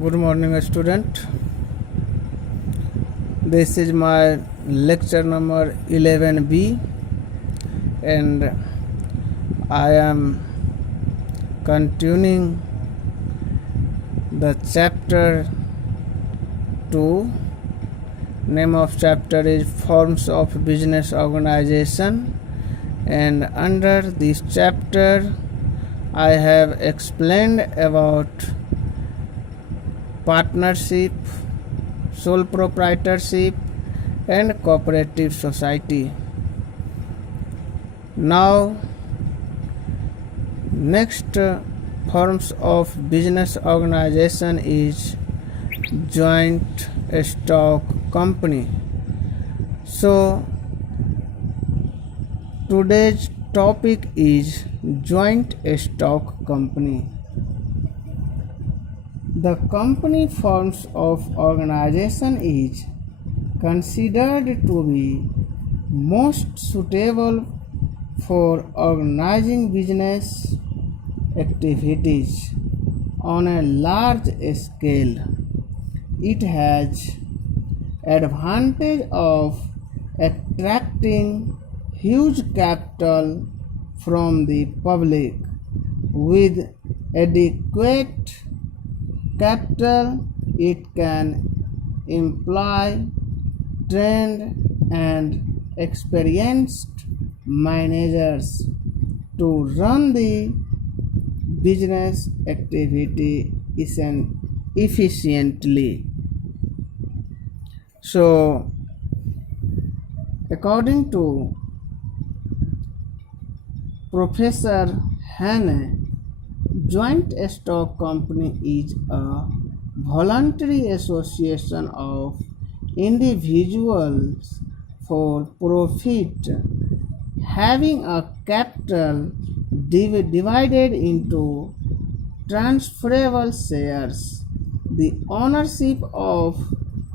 Good morning, student. This is my lecture number 11B, and I am continuing the chapter 2. Name of chapter is Forms of Business Organization, and under this chapter I have explained about partnership, sole proprietorship, and cooperative society. Now, next forms of business organization is joint stock company. So, today's topic is joint stock company. The company forms of organization is considered to be most suitable for organizing business activities on a large scale. It has advantage of attracting huge capital from the public. With adequate capital, it can employ trained and experienced managers to run the business activity efficiently. So, according to Professor Hannah, joint stock company is a voluntary association of individuals for profit having a capital divided into transferable shares, the ownership of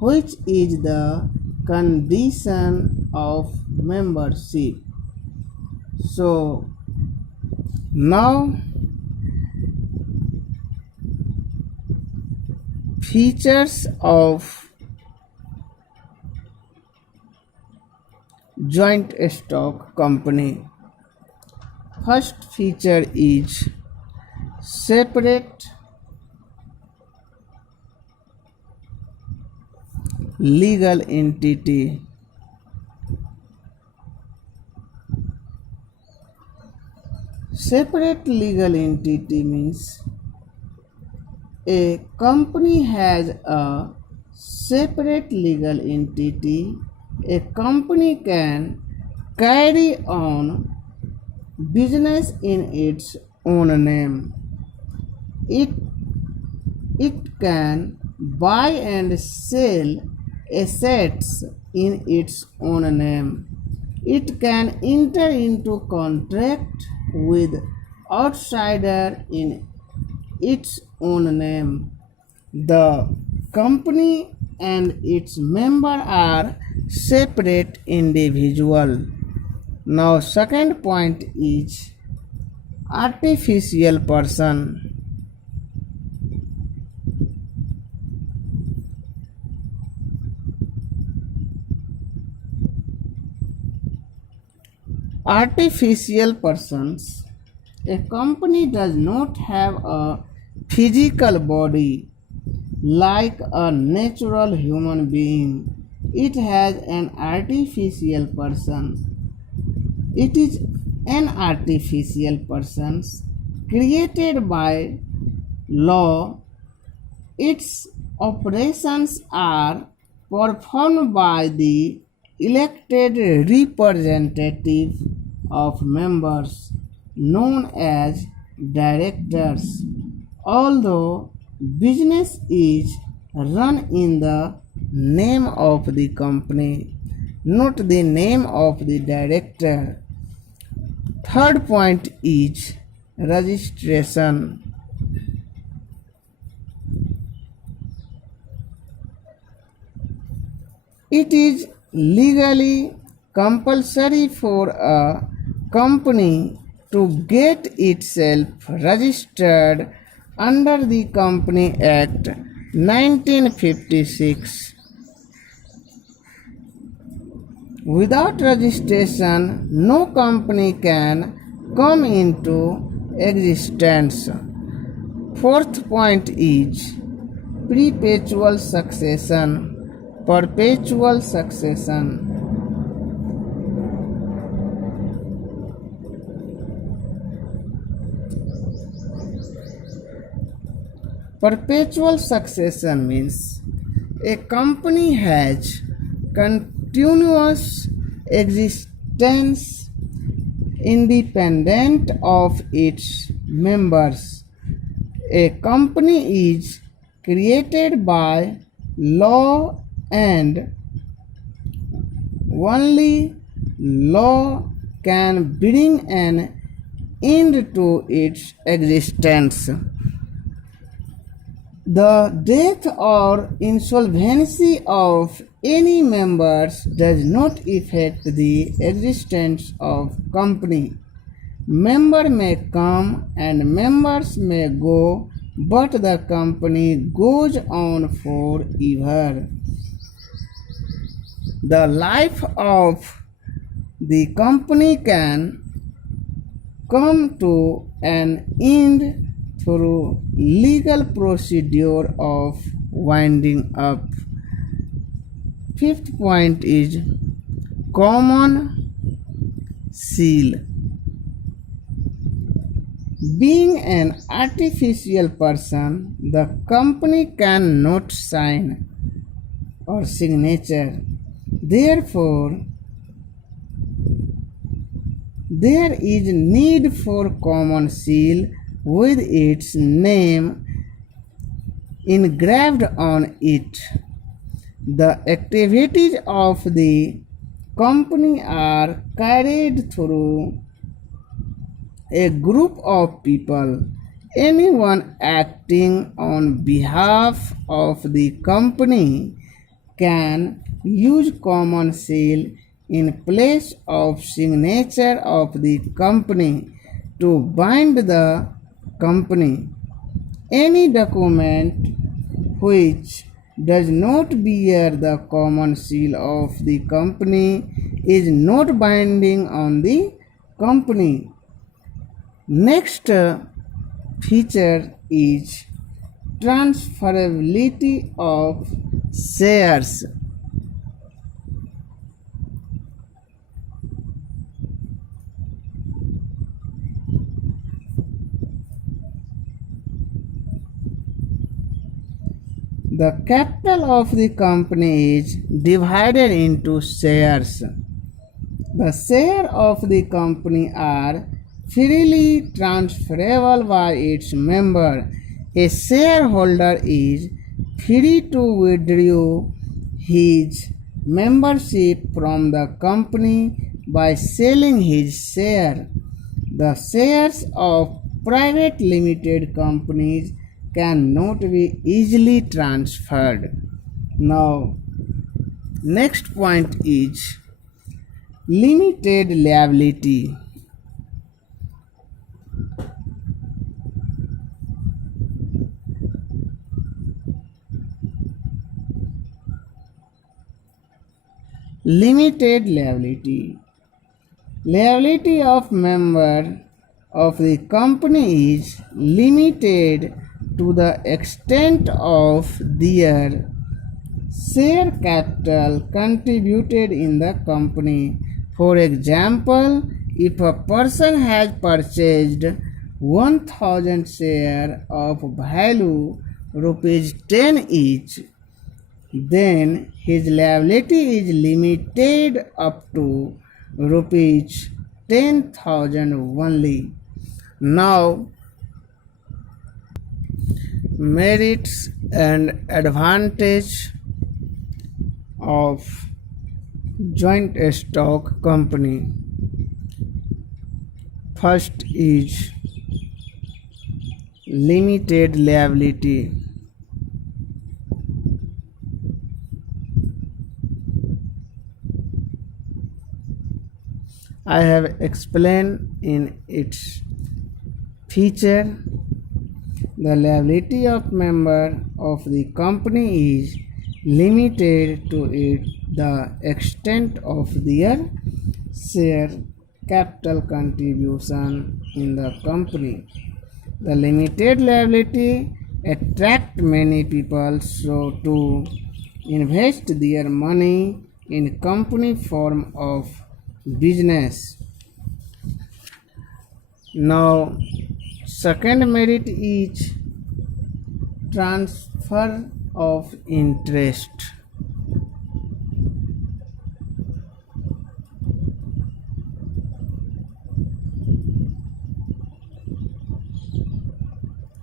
which is the condition of membership. So now, features of joint stock company. First feature is separate legal entity. Separate legal entity means a company has a separate legal entity. A company can carry on business in its own name. It can buy and sell assets in its own name. It can enter into contract with outsider in its own name. The company and its member are separate individual. Now, second point is artificial person. Artificial persons. A company does not have a physical body like a natural human being. It has an artificial person. It is an artificial person created by law. Its operations are performed by the elected representative of members known as directors. Although business is run in the name of the company, not the name of the director. Third point is registration. It is legally compulsory for a company to get itself registered under the Company Act 1956. Without registration, no company can come into existence. Fourth point is perpetual succession. Perpetual succession. Perpetual succession means a company has continuous existence independent of its members. A company is created by law and only law can bring an end to its existence. The death or insolvency of any members does not affect the existence of company. Member may come and members may go, but the company goes on forever. The life of the company can come to an end through legal procedure of winding up. Fifth point is common seal. Being an artificial person, the company cannot sign or signature. Therefore, there is need for common seal with its name engraved on it. The activities of the company are carried through a group of people. Anyone acting on behalf of the company can use common seal in place of signature of the company to bind the company. Any document which does not bear the common seal of the company is not binding on the company. Next feature is transferability of shares. The capital of the company is divided into shares. The shares of the company are freely transferable by its member. A shareholder is free to withdraw his membership from the company by selling his share. The shares of private limited companies cannot be easily transferred. Now, next point is limited liability. Limited liability. Liability of member of the company is limited to the extent of their share capital contributed in the company. For example, if a person has purchased 1000 shares of value rupees 10 each, then his liability is limited up to rupees 10,000 only. Now, merits and advantage of joint stock company. First is limited liability. I have explained in its feature. The liability of member of the company is limited to the extent of their share capital contribution in the company. The limited liability attract many people so to invest their money in company form of business. Now, second merit is transfer of interest.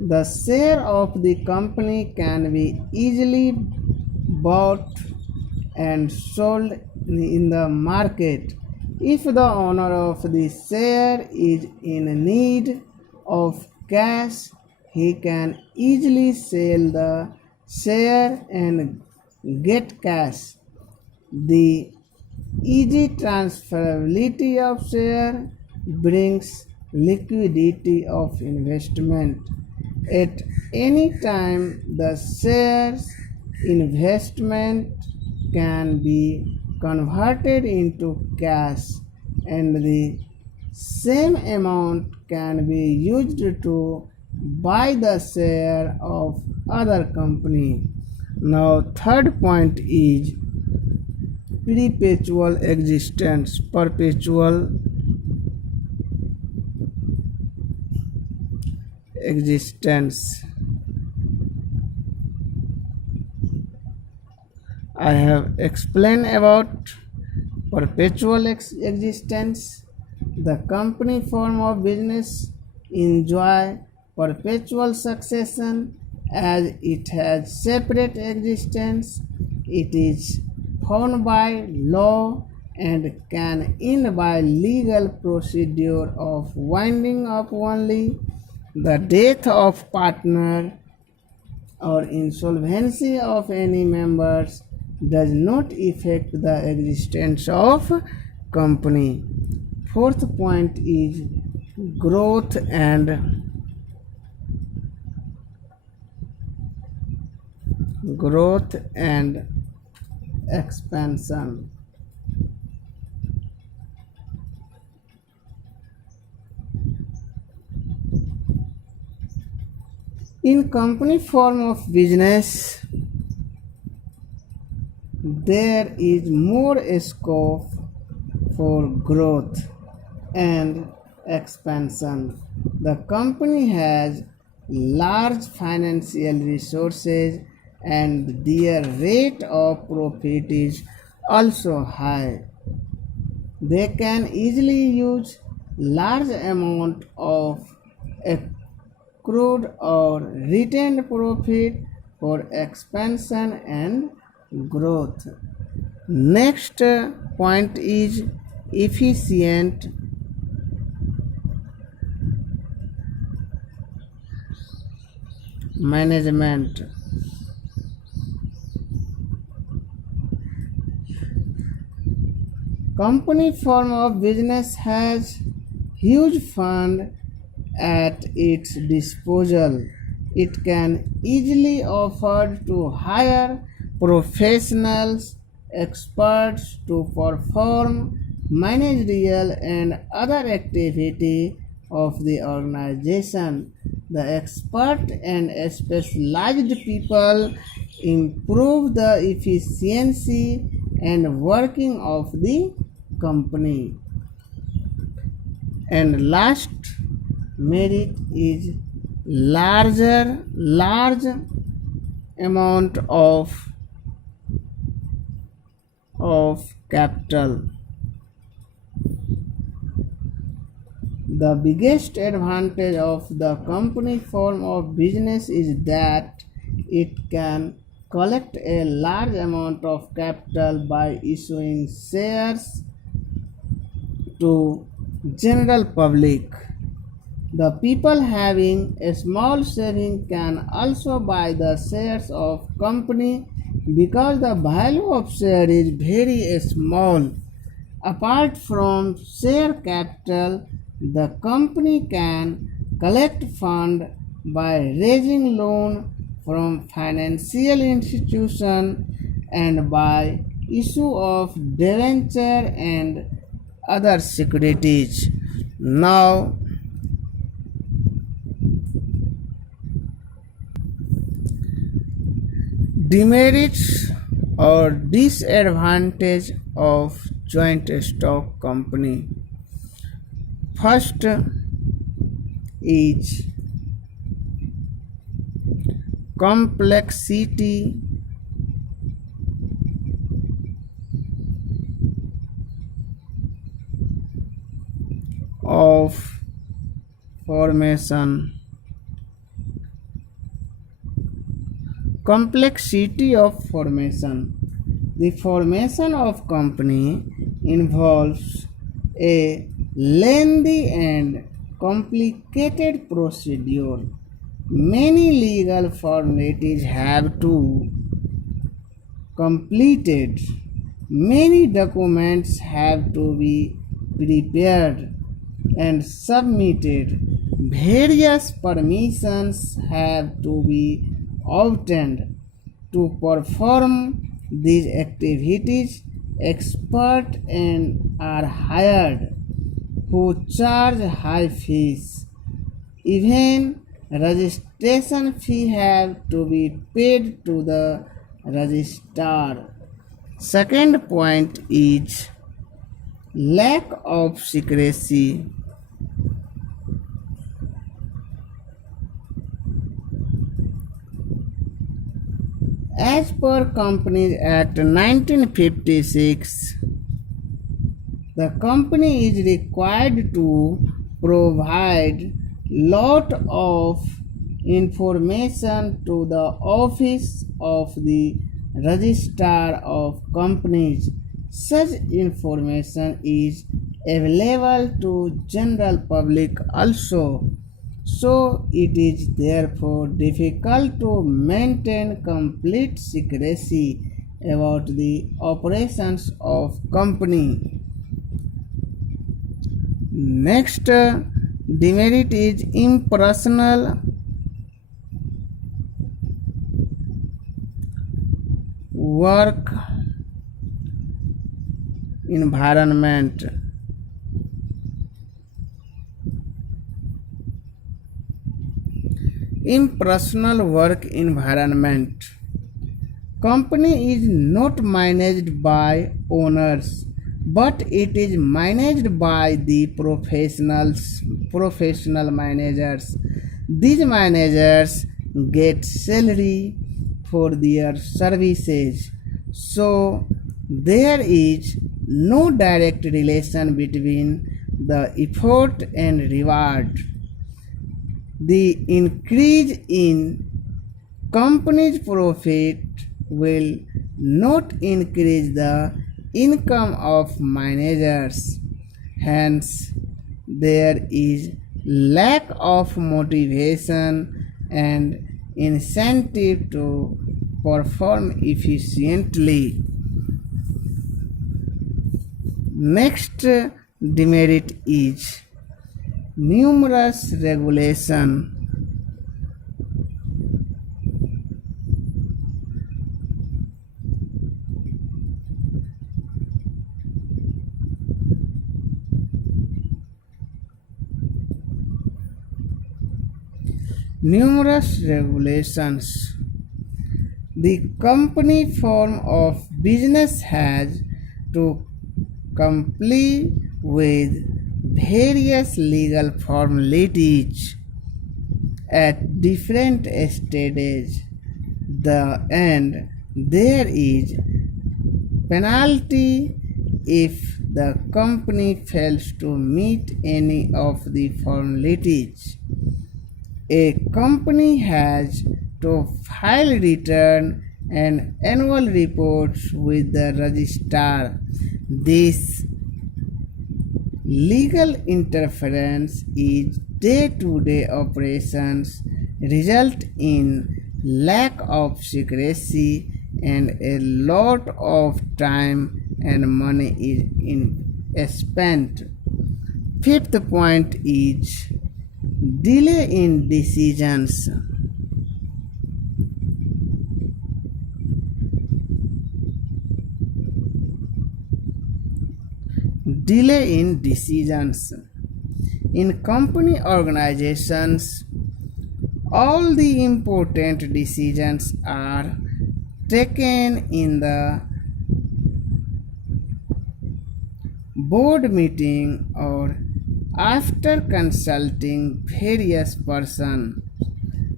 The share of the company can be easily bought and sold in the market. If the owner of the share is in need of cash, he can easily sell the share and get cash. The easy transferability of share brings liquidity of investment. At any time, the shares investment can be converted into cash and the same amount can be used to buy the share of other company. Now third point is perpetual existence. Perpetual existence. I have explained about perpetual existence. The company form of business enjoy perpetual succession as it has separate existence. It is found by law and can end by legal procedure of winding up only. The death of partner or insolvency of any members does not affect the existence of company. Fourth point is growth and expansion. In company form of business, there is more scope for growth and expansion. The company has large financial resources and their rate of profit is also high. They can easily use large amount of accrued or retained profit for expansion and growth. Next point is efficient management. Company form of business has huge fund at its disposal. It can easily afford to hire professionals, experts to perform managerial and other activity of the organization. The expert and specialized people improve the efficiency and working of the company. And last merit is large amount of capital. The biggest advantage of the company form of business is that it can collect a large amount of capital by issuing shares to general public. The people having a small saving can also buy the shares of company because the value of share is very small. Apart from share capital, the company can collect fund by raising loan from financial institution and by issue of debenture and other securities. Now, demerits or disadvantage of joint stock company. First is complexity of formation. Complexity of formation. The formation of company involves a lengthy and complicated procedure. Many legal formalities have to completed. Many documents have to be prepared and submitted. Various permissions have to be obtained. To perform these activities, experts and are hired who charge high fees. Even registration fee have to be paid to the registrar. Second point is lack of secrecy. As per Companies Act 1956, the company is required to provide lot of information to the office of the registrar of companies. Such information is available to general public also. So it is therefore difficult to maintain complete secrecy about the operations of company. Next demerit is impersonal work environment. Impersonal work environment. Company is not managed by owners, but it is managed by the professional managers. These managers get salary for their services, so there is no direct relation between the effort and reward. The increase in company's profit will not increase the income of managers. Hence, there is lack of motivation and incentive to perform efficiently. Next demerit is numerous regulation. Numerous regulations. The company form of business has to comply with various legal formalities at different stages. And there is penalty if the company fails to meet any of the formalities. A company has to file return and annual reports with the registrar. This legal interference in day-to-day operations result in lack of secrecy and a lot of time and money is spent. Fifth point is delay in decisions. Delay in decisions. In company organizations, all the important decisions are taken in the board meeting or after consulting various persons,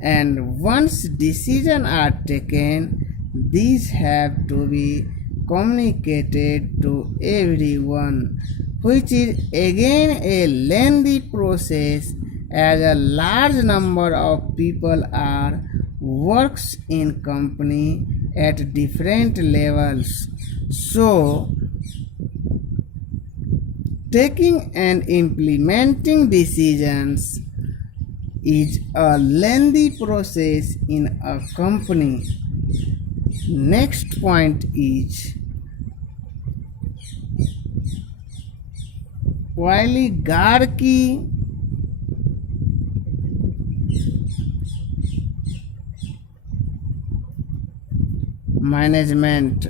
and once decisions are taken, these have to be communicated to everyone, which is again a lengthy process as a large number of people are works in company at different levels. So taking and implementing decisions is a lengthy process in a company. Next point is oligarchy management.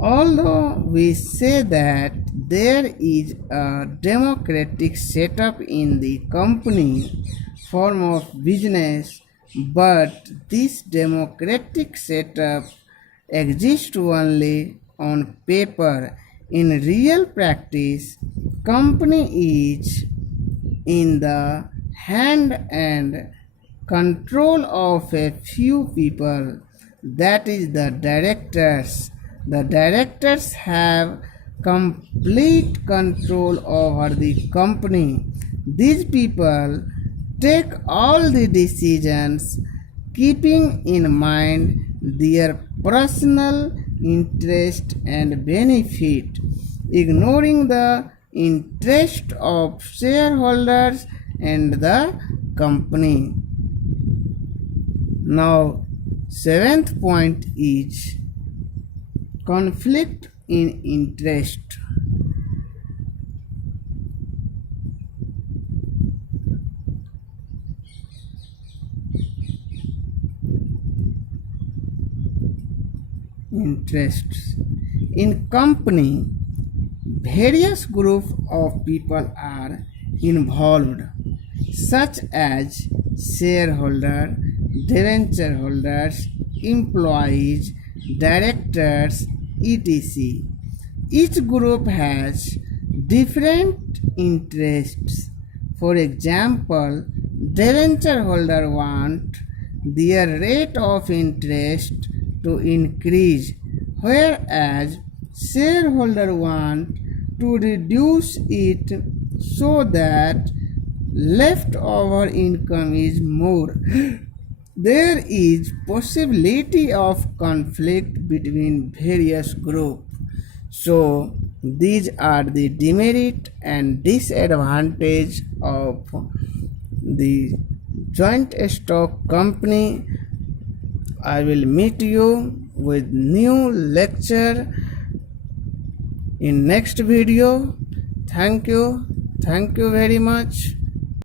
Although we say that there is a democratic setup in the company form of business, but this democratic setup exists only on paper. In real practice, company is in the hand and control of a few people, that is the directors. The directors have complete control over the company. These people take all the decisions keeping in mind their personal interest and benefit, ignoring the interest of shareholders and the company. Now, seventh point is conflict in interest. Interests. In company, various groups of people are involved, such as shareholder, debenture holders, employees, directors, etc. Each group has different interests. For example, debenture holder want their rate of interest to increase, whereas shareholder want to reduce it so that leftover income is more. There is possibility of conflict between various groups. So these are the demerit and disadvantage of the joint stock company. I will meet you with new lecture in next video. Thank you very much.